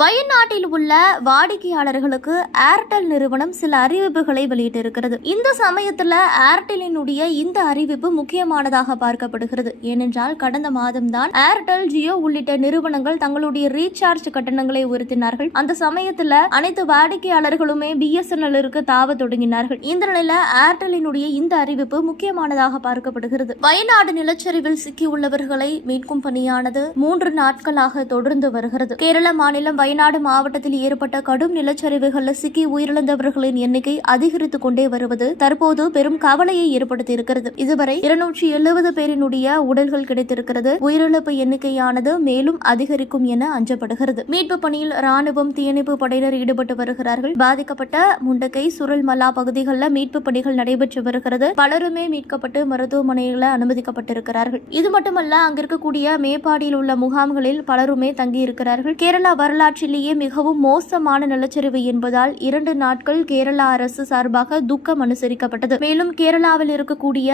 வயநாட்டில் உள்ள வாடிக்கையாளர்களுக்கு ஏர்டெல் நிறுவனம் சில அறிவிப்புகளை வெளியிட்டிருக்கிறது. இந்த சமயத்துல ஏர்டெல்லினுடைய இந்த அறிவிப்பு முக்கியமானதாக பார்க்கப்படுகிறது. ஏனென்றால் கடந்த மாதம்தான் ஏர்டெல் ஜியோ உள்ளிட்ட நிறுவனங்கள் தங்களுடைய ரீசார்ஜ் கட்டணங்களை உயர்த்தினார்கள். அந்த சமயத்துல அனைத்து வாடிக்கையாளர்களுமே பிஎஸ்என்எல்லிற்கு தாவ தொடங்கினார்கள். இந்த நிலையில ஏர்டெல்லினுடைய இந்த அறிவிப்பு முக்கியமானதாக பார்க்கப்படுகிறது. வயநாடு நிலச்சரிவில் சிக்கியுள்ளவர்களை மீட்கும் பணியானது மூன்று நாட்களாக தொடர்ந்து வருகிறது. கேரள மாநிலம் வயநாடு மாவட்டத்தில் ஏற்பட்ட கடும் நிலச்சரிவுகளில் சிக்கி உயிரிழந்தவர்களின் எண்ணிக்கை அதிகரித்துக் கொண்டே வருவது தற்போது பெரும் கவலையை ஏற்படுத்தியிருக்கிறது. இதுவரை இருநூற்றி எழுபது பேரினுடைய உடல்கள் கிடைத்திருக்கிறது. உயிரிழப்பு எண்ணிக்கையானது மேலும் அதிகரிக்கும் என அஞ்சப்படுகிறது. மீட்பு பணியில் ராணுவம் தீயணைப்பு படையினர் ஈடுபட்டு வருகிறார்கள். பாதிக்கப்பட்ட முண்டக்கை சுருள்மலா பகுதிகளில் மீட்பு பணிகள் நடைபெற்று வருகிறது. பலருமே மீட்கப்பட்டு மருத்துவமனையில் அனுமதிக்கப்பட்டிருக்கிறார்கள். இது மட்டுமல்ல அங்கிருக்கக்கூடிய மேப்பாடியில் உள்ள முகாம்களில் பலருமே தங்கியிருக்கிறார்கள். கேரளா வரலாற்றிலேயே மிகவும் மோசமான நிலச்சரிவு என்பதால் இரண்டு நாட்கள் கேரளா அரசு சார்பாக துக்கம் அனுசரிக்கப்பட்டது. மேலும் கேரளாவில் இருக்கக்கூடிய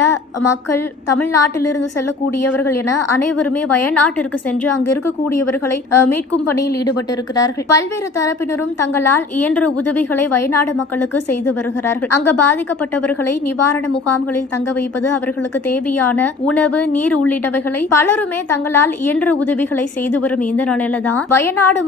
மக்கள் தமிழ்நாட்டிலிருந்து செல்லக்கூடியவர்கள் என அனைவருமே வயநாட்டிற்கு சென்று அங்கு இருக்கக்கூடியவர்களை மீட்கும் பணியில் ஈடுபட்டிருக்கிறார்கள். பல்வேறு தரப்பினரும் தங்களால் இயன்ற உதவிகளை வயநாடு மக்களுக்கு செய்து வருகிறார்கள். அங்கு பாதிக்கப்பட்டவர்களை நிவாரண முகாம்களில் தங்க வைப்பது அவர்களுக்கு தேவையான உணவு நீர் உள்ளிட்டவைகளை பலருமே தங்களால் இயன்ற உதவிகளை செய்து வரும் இந்த நிலையில தான் வயநாடு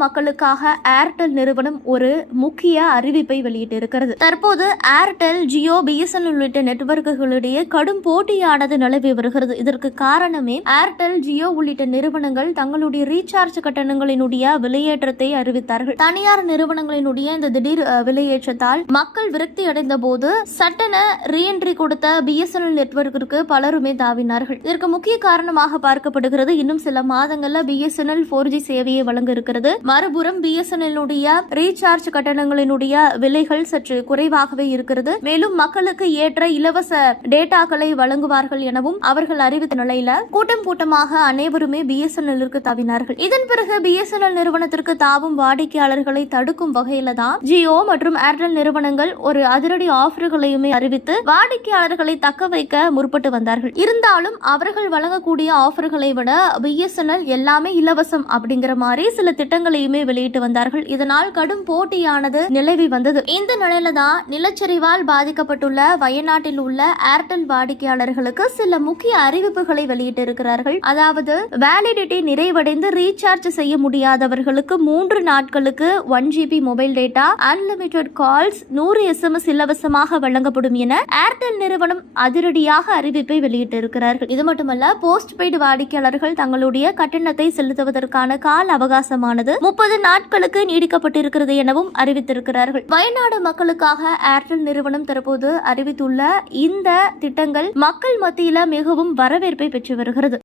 மக்களுக்காக ஏர்டெல் நிறுவனம் ஒரு முக்கிய அறிவிப்பை வெளியிட்டிருக்கிறது. தற்போது ஏர்டெல் ஜியோ பிஎஸ்என்எல் உள்ளிட்ட நெட்வொர்க்குகளிடையே கடும் போட்டியானது நிலவி வருகிறது. இதற்கு காரணமே ஏர்டெல் ஜியோ உள்ளிட்ட நிறுவனங்கள் தங்களுடைய ரீசார்ஜ் கட்டணங்களினுடைய விலையேற்றத்தை அறிவித்தார்கள். தனியார் நிறுவனங்களினுடைய இந்த திடீர் விலையேற்றத்தால் மக்கள் விரக்தி அடைந்த போது சட்டென ரீஎன்ட்ரி கொடுத்த பிஎஸ்என்எல் நெட்வொர்க்கிற்கு பலருமே தாவினார்கள். இதற்கு முக்கிய காரணமாக பார்க்கப்படுகிறது. இன்னும் சில மாதங்கள்ல பிஎஸ்என்எல் போர் ஜி சேவையை வழங்க இருக்கிறது. மறுபுறம் பிஎஸ்என்எல்லுடைய ரீசார்ஜ் கட்டணங்களினுடைய விலைகள் சற்று குறைவாகவே இருக்கிறது. மேலும் மக்களுக்கு ஏற்ற இலவச டேட்டாக்களை வழங்குவார்கள் எனவும் அவர்கள் அறிவித்த நிலையில கூட்டம் கூட்டமாக அனைவருமே பிஎஸ்என்எல்லிற்கு தவினார்கள். இதன் பிறகு பிஎஸ்என்எல் நிறுவனத்திற்கு தாவும் வாடிக்கையாளர்களை தடுக்கும் வகையில தான் ஜியோ மற்றும் ஏர்டெல் நிறுவனங்கள் ஒரு அதிரடி ஆஃபர்களையுமே அறிவித்து வாடிக்கையாளர்களை தக்க வைக்க முற்பட்டு வந்தார்கள். இருந்தாலும் அவர்கள் வழங்கக்கூடிய ஆஃபர்களை விட பிஎஸ்என்எல் எல்லாமே இலவசம் அப்படிங்கிற மாதிரி சில திட்டங்களையுமே வெளியிட்டு வந்தார்கள். இதனால் கடும் போட்டியானது நிலவி வந்தது. இந்த நிலையில தான் நிலச்சரிவால் பாதிக்கப்பட்டுள்ள வயநாட்டில் உள்ள ஏர்டெல் வாடிக்கையாளர்களுக்கு சில முக்கிய அறிவிப்புகளை வெளியிட்டு இருக்கிறார்கள் அதாவது வேலிடிட்டி நிறைவடைந்து ரீசார்ஜ் செய்ய முடியாதவர்களுக்கு மூன்று நாட்களுக்கு one GB mobile data unlimited calls நூறு எஸ்எம்எஸ் இலவசமாக வழங்கப்படும் என ஏர்டெல் நிறுவனம் அதிரடியாக அறிவிப்பை வெளியிட்டிருக்கிறார்கள். இது மட்டுமல்ல போஸ்ட் பெய்டு வாடிக்கையாளர்கள் தங்களுடைய கட்டணத்தை செலுத்துவதற்கான கால அவகாசமானது முப்பது நாட்களுக்கு நீடிக்கப்பட்டிருக்கிறது எனவும் அறிவித்திருக்கிறார்கள். வயநாடு மக்களுக்காக ஏர்டெல் நிறுவனம் தற்போது அறிவித்துள்ள இந்த திட்டங்கள் மக்கள் மத்தியில மிகவும் வரவேற்பை பெற்று வருகிறது.